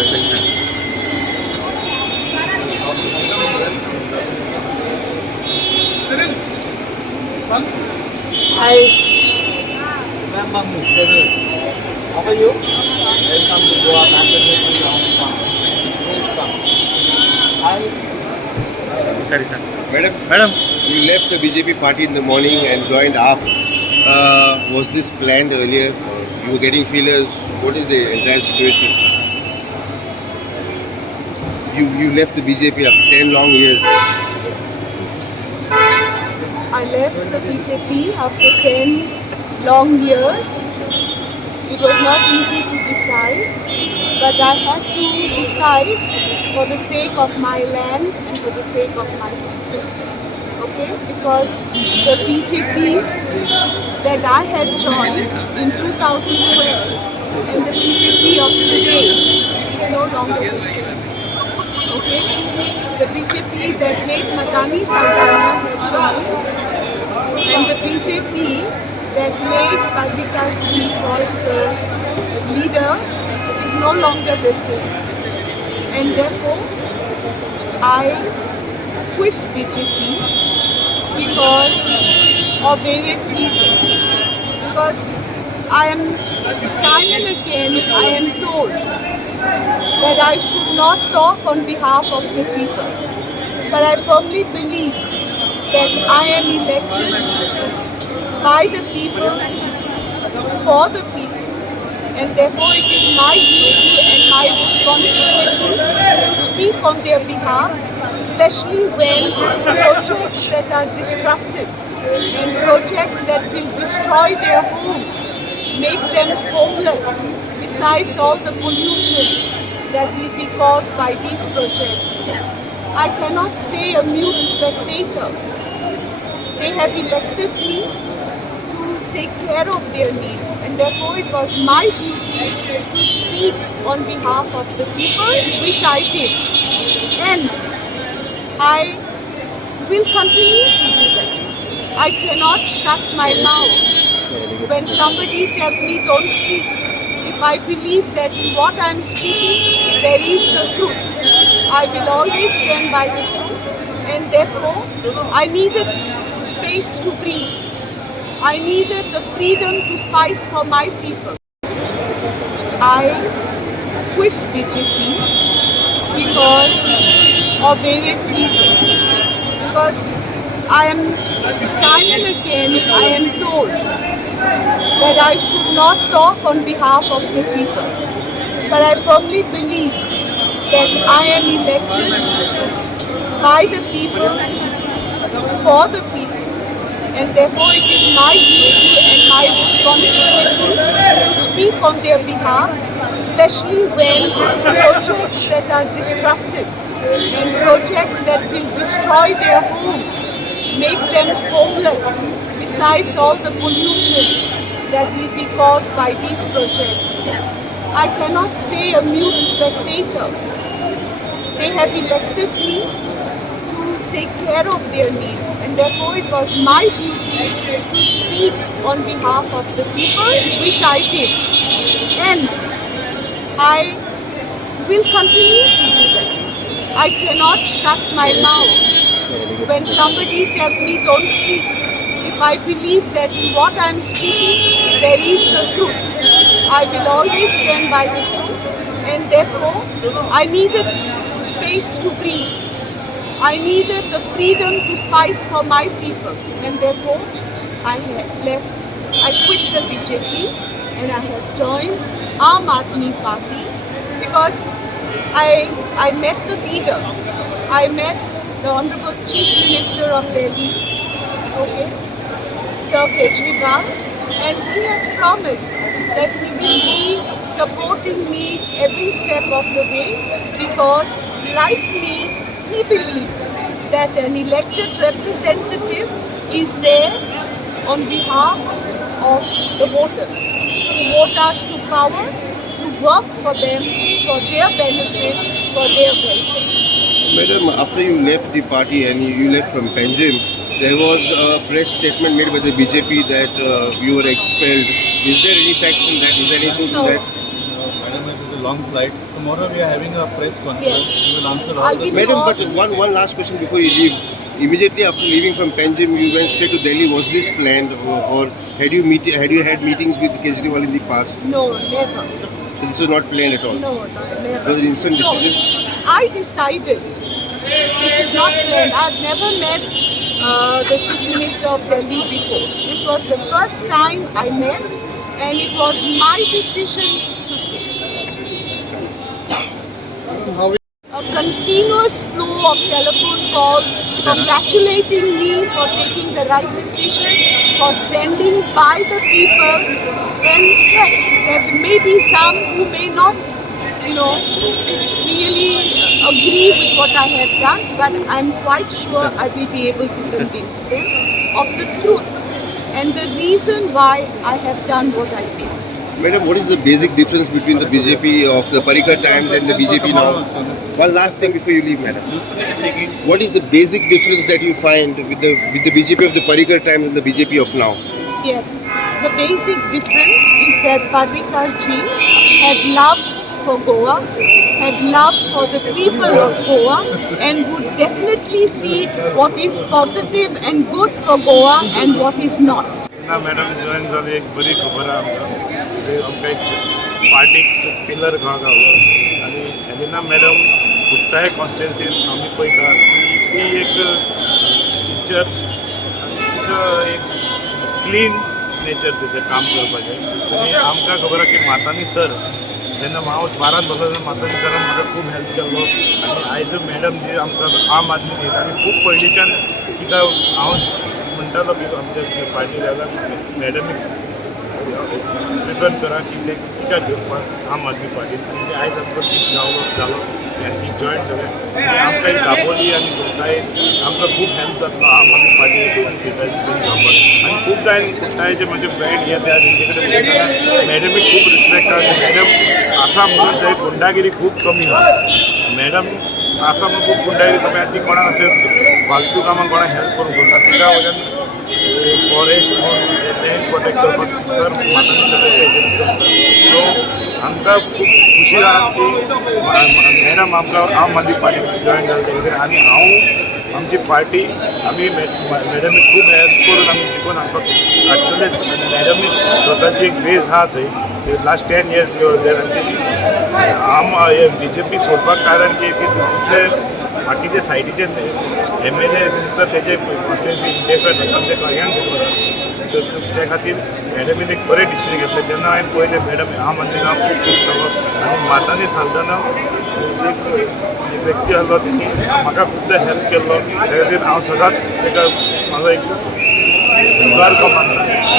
Hi, I'm Mahmood. How are you? Welcome to Goa National Hong Kong. Please come. Hi. Madam, you left the BJP party in the morning and joined AAP. Was this planned earlier? You were getting feelers. What is the entire situation? You left the BJP after 10 long years. I left the BJP after 10 long years. It was not easy to decide, but I had to decide for the sake of my land and for the sake of my people. Okay? Because the BJP that I had joined in 2012 and the BJP of today is no longer the same. Okay? The BJP that late Madani Saldana had joined and the BJP that late Pandita was the leader is no longer the same. And therefore, I quit BJP because of various reasons. Because I am time and again I am told that I should not talk on behalf of the people. But I firmly believe that I am elected by the people, for the people, and therefore it is my duty and my responsibility to speak on their behalf, especially when projects that are destructive and projects that will destroy their homes, make them homeless, besides all the pollution that will be caused by these projects. I cannot stay a mute spectator. They have elected me to take care of their needs, and therefore it was my duty to speak on behalf of the people, which I did. And I will continue to do that. I cannot shut my mouth when somebody tells me don't speak. If I believe that in what I am speaking there is the truth, I will always stand by the truth, and therefore I needed space to breathe. I needed the freedom to fight for my people. I quit BJP because of various reasons. Because I am time and again I am told that I should not talk on behalf of the people. But I firmly believe that I am elected by the people, for the people, and therefore it is my duty and my responsibility to speak on their behalf, especially when projects that are destructive and projects that will destroy their homes, make them homeless, besides all the pollution that will be caused by these projects. I cannot stay a mute spectator. They have elected me to take care of their needs, and therefore it was my duty to speak on behalf of the people, which I did. And I will continue to do that. I cannot shut my mouth when somebody tells me don't speak. If I believe that in what I am speaking there is the truth, I will always stand by the truth, and therefore I needed space to breathe. I needed the freedom to fight for my people, and therefore I quit the BJP and I have joined Aam Aadmi Party because I met the leader. I met the Honorable Chief Minister of Delhi, okay, Sir Kejriwal, and he has promised that he will be supporting me every step of the way because, like me, he believes that an elected representative is there on behalf of the voters, to vote us to power, to work for them, for their benefit, for their welfare. Madam, after you left the party and you left from Panjim, there was a press statement made by the BJP that you were expelled. Is there any facts in that? Is there anything No. to that? Madam, this is a long flight. tomorrow we are having a press conference. Yes. We will answer all I'll the give you Madam, all- but one last question before you leave. Immediately after leaving from Panjim, you went straight to Delhi. Was this planned, or had you had meetings with Kejriwal in the past? No, never. So this was not planned at all. No, never. It was an instant No. decision. I decided. It is not planned. I've never met the Chief Minister of Delhi before. This was the first time I met, and it was my decision to take. A continuous flow of telephone calls congratulating me for taking the right decision, for standing by the people. And yes, there may be some who may not, really agree with what I have done, but I'm quite sure I will be able to convince them of the truth and the reason why I have done what I did. Madam, what is the basic difference between the BJP of the Parikar times and the BJP now? One last thing before you leave, madam. What is the basic difference that you find with the BJP of the Parikar times and the BJP of now? Yes, the basic difference is that Parrikar ji had love for Goa, had love for the people of Goa, and would definitely see what is positive and good for Goa and what is not. ना madam join जाली एक बरी खबर आहा आमकां एक पार्टीक pillar कहा गावलो आनी एलिना मॅडम कुट्टाय कॉन्स्टिट्युएन्सीन आमी पळयता ती एक टिचर आनी तिका एक क्लीन नेचर तिचें काम करपाचें आनी आमकां खबर आहा की मातानी सर जेन्ना हांव बारात बसलो तेन्ना मातानी सरान म्हाका खूब हेल्प केल्लो आनी आयज मॅडम जी आमकां आम आदमी न्ही आनी खूब पयलींच्यान तिका हांव म्हणटालो की आमच्या पार्टी लेवलार मॅडमीक प्रिफर करा की ते तिका घेवपाक आम आदमी पार्टीन आनी ते आयज आमकां पीस जालो आनी ती जॉयन जाले आनी आमकां दाबोली आनी कुट्टाय आमकां खूब हेल्प जातलो आम आदमी पार्टी सिटाची घेवपाक आनी खूब जायन कुट्टायचे म्हजे फ्रेंड हे ते तेंचे कडेन उलयतना मॅडमीक खूब रिस्पेक्ट आहा मॅडम आसा म्हणून थंय गुंडागिरी खूब कमी आहा मॅडम आसा म्हणून खूब गुंडागिरी कमी आहा ती कोणाक अशें फालतू कामाक कोणाक हेल्प करूंक सोदना तिका वयल्यान फॉरेस्ट लँड प्रोटेक्ट करपाक तर म्हाका सो आमकां खूब खुशी आहा की मॅडम आमकां आम आदमी पार्टी जॉयन जाले तेजे आनी हांव आमची पार्टी आमी मॅडमीक खूब हेल्प करून आमी जिखून आमकां हाडटलेच मॅडमी स्वताची एक बेज आहा थंय लास्ट 10 years आम BJP सोडपाक कारण की दुसरे बाकीचे सायडीचे MLA मिनिस्टर तेजे कॉन्स्टिट्युएन्सी इंटेग्रेट आसा ते सगळ्यांक खबर आहा त्या खातीर मॅडमीन एक बरें डिसिजन घेतलें तेन्ना हांवें पयलें मॅडम आम आदमीक खूब खूश केलो आनी मातांनी सांगतना एक व्यक्ती आसलो तेणी म्हाका खूब हेल्प केल्लो त्या खातीर हांव सदांच ताका म्हाजो एक स्वर्ग मानता